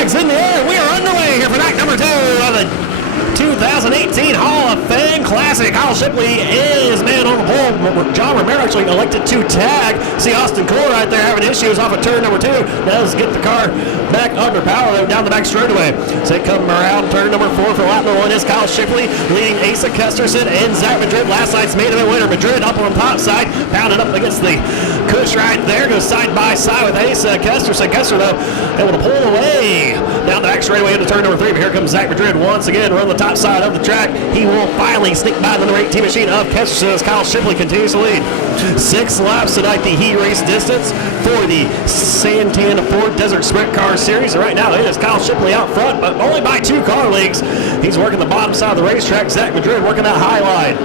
flags in the air. We are underway here for night number 2 of the 2018 Hall of Fame Classic. Kyle Shipley is man on the pole. John Romero actually elected to tag. See Austin Cole right there having issues off of turn number 2. Does get the car back under power down the back straightaway. So they come around turn number 4 for lap number 1 is Kyle Shipley leading Asa Kesterson and Zach Madrid. Last night's main event winner Madrid up on the top side, pounded up against the cush right there. Goes side by side with Asa Kesterson. Kesterson though able to pull away down the back straightaway into turn number 3. But here comes Zach Madrid once again running the top side of the track. He will finally sneak by the number 18 machine of Kesterson as Kyle Shipley continues to lead. 6 laps tonight, the heat race distance for the Santan Ford Desert Sprint Car Series. And right now it is Kyle Shipley out front, but only by 2 car lengths. He's working the bottom side of the racetrack. Zach Madrid working that high line.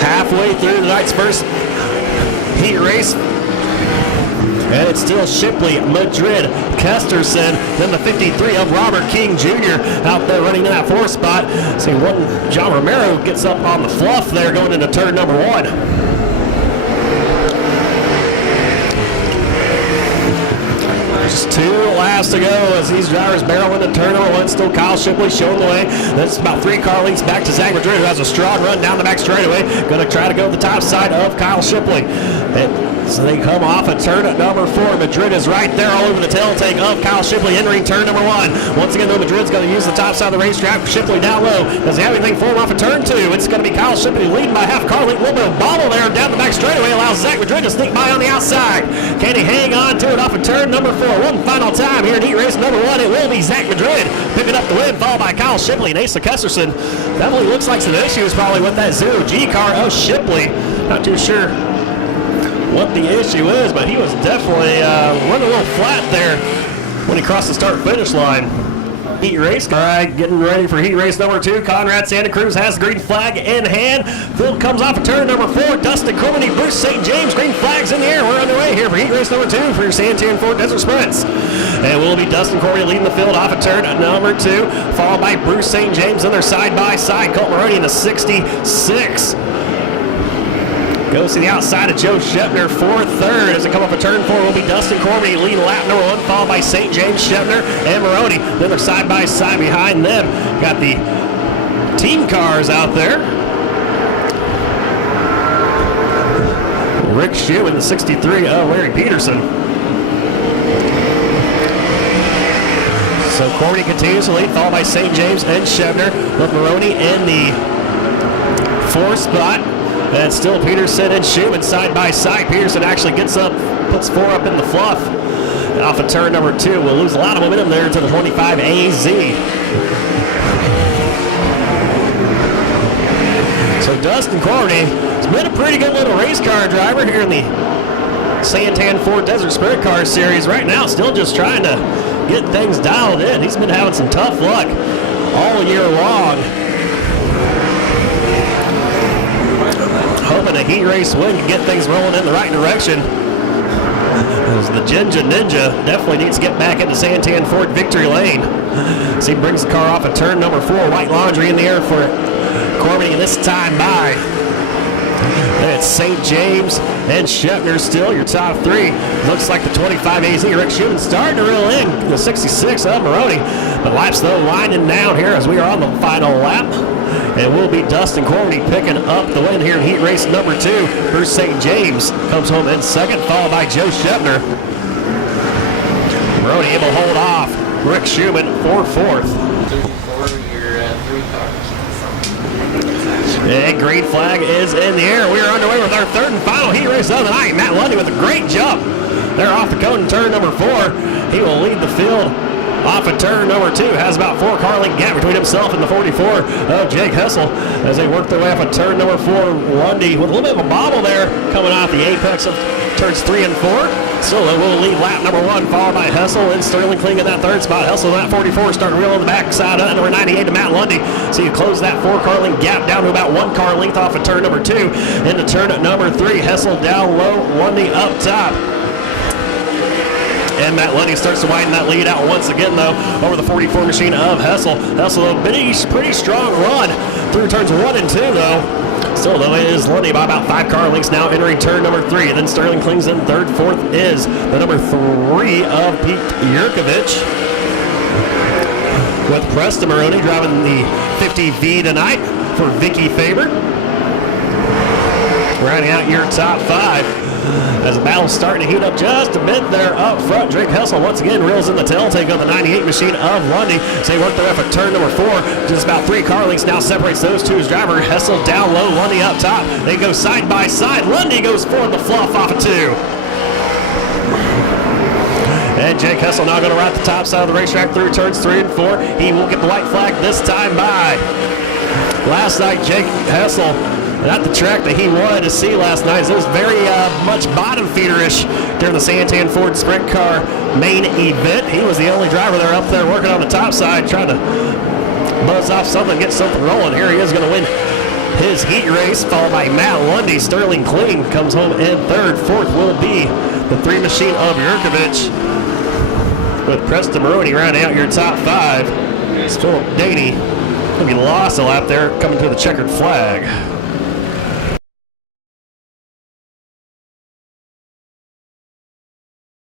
Halfway through tonight's first heat race. And it's still Shipley, Madrid, Kesterson, then the 53 of Robert King Jr. out there running in that 4th spot. See, John Romero gets up on the fluff there going into turn number 1. Just 2 laps to go as these drivers barrel into turn number 1. Still Kyle Shipley showing the way. That's about 3 car lengths back to Zach Madrid, who has a strong run down the back straightaway. Going to try to go to the top side of Kyle Shipley. So they come off a turn at number 4. Madrid is right there all over the tail tank of Kyle Shipley entering turn number 1. Once again, though, Madrid's going to use the top side of the racetrack. Shipley down low. Does he have anything for him off of turn 2? It's going to be Kyle Shipley leading by half car length. A little bit of bobble there down the back straightaway allows Zach Madrid to sneak by on the outside. Can he hang on to it off of turn number 4? One final time here in heat race number 1. It will be Zach Madrid picking up the win, followed by Kyle Shipley and Asa Kesterson. Definitely looks like some issues probably with that 0G car of Shipley. Not too sure what the issue is, but he was definitely running a little flat there when he crossed the start-finish line. Heat race. All right, getting ready for heat race number 2. Conrad Santa Cruz has the green flag in hand. Field comes off of turn number 4. Dustin Cormany, Bruce St. James, green flags in the air. We're underway here for heat race number 2 for your Santan Ford Desert Sprints. And it will be Dustin Cormany leading the field off of turn number 2, followed by Bruce St. James, and they're side by side. Colt Maroney in the 66. Goes to the outside of Joe Shepner for 3rd. As it come up a turn 4 will be Dustin Cormany leading lap number 1, followed by St. James, Shepner, and Maroney. Then they're side by side behind them. Got the team cars out there. Rick Shue in the 63 of Larry Peterson. So Cormany continues to lead, followed by St. James and Shepner, with Maroney in the 4th spot. And still Peterson and Schumann side by side. Peterson actually gets up, puts 4 up in the fluff. And off of turn number 2, we'll lose a lot of momentum there to the 25 AZ. So Dustin Cormany has been a pretty good little race car driver here in the Santan Ford Desert Sprint Car Series. Right now, still just trying to get things dialed in. He's been having some tough luck all year long. Hoping a heat race win can get things rolling in the right direction. As the Jinja Ninja definitely needs to get back into Santan Ford victory lane. So he brings the car off at turn number 4. White laundry in the air for Cormany this time by. And it's St. James and Shepner still your top 3. Looks like the 25 AZ. Rick Schumann starting to reel in the 66 of Maroney. But laps though winding down here as we are on the final lap. And it will be Dustin Cormany picking up the win here in heat race number 2. Bruce St. James comes home in 2nd, followed by Joe Shepner. Maroney able to hold off Rick Schumann for 4th. And green flag is in the air. We are underway with our 3rd and final heat race of the night. Matt Lundy with a great jump. They're off the cone in turn number 4. He will lead the field off of turn number 2. Has about 4 car length gap between himself and the 44 of Jake Hessel as they work their way off of turn number 4. Lundy with a little bit of a bobble there coming off the apex of turns 3 and 4. So it will lead lap number 1, followed by Hessel and Sterling Kling in that 3rd spot. Hessel in that 44 starting real on the backside of number 98 to Matt Lundy. So you close that 4 car length gap down to about 1 car length off of turn number 2. Into turn number 3, Hessel down low, Lundy up top. And Matt Lundy starts to widen that lead out once again, though, over the 44 machine of Hessel. Hessel, a pretty strong run through turns 1 and 2, though. Still, though, it is Lundy by about 5 car lengths now entering turn number 3. And then Sterling Kling's in third. Fourth is the number 3 of Pete Yurkovich. With Preston Maroney driving the 50V tonight for Vicky Faber. Rounding out your top 5. As the battle's starting to heat up just a bit there up front. Drake Hessel once again reels in the tail, take on the 98 machine of Lundy. So they work their way up at turn number 4. Just about 3 car lengths now separates those two as driver. Hessel down low, Lundy up top. They go side by side. Lundy goes forward the fluff off of 2. And Jake Hessel now going to ride the top side of the racetrack through turns 3 and 4. He will get the white flag this time by. Last night, Jake Hessel, not the track that he wanted to see last night. It was very much bottom feeder-ish during the Santan Ford Sprint Car main event. He was the only driver there up there working on the top side, trying to buzz off something, get something rolling. Here he is going to win his heat race, followed by Matt Lundy. Sterling Kling comes home in third. Fourth will be the 3 machine of Yurkovich, with Preston Maroney rounding out your top 5. It's Philip Daney. He'll be lost a lap there coming to the checkered flag.